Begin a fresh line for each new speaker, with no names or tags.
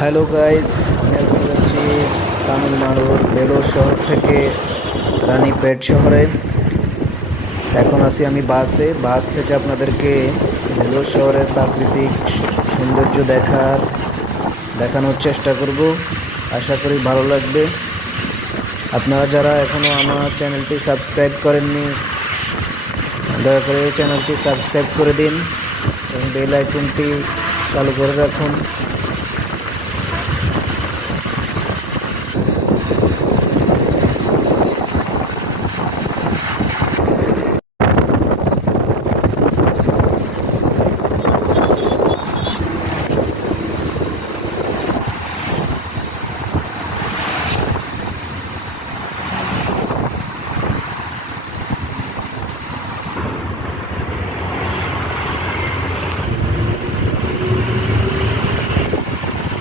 Hello guys, আমি আজকে যাচ্ছি তামিলনাড়ুর বেলোর শহর থেকে রানীপেট শহরে। এখন আছি আমি বাসে। বাস থেকে আপনাদেরকে বেলোর শহরের প্রাকৃতিক সৌন্দর্য দেখার, দেখানোর চেষ্টা করব। আশা করি ভালো লাগবে। আপনারা যারা এখনও আমার চ্যানেলটি সাবস্ক্রাইব করেননি, দয়া করে চ্যানেলটি সাবস্ক্রাইব করে দিন এবং বেল আইকনটি চালু করে রাখুন।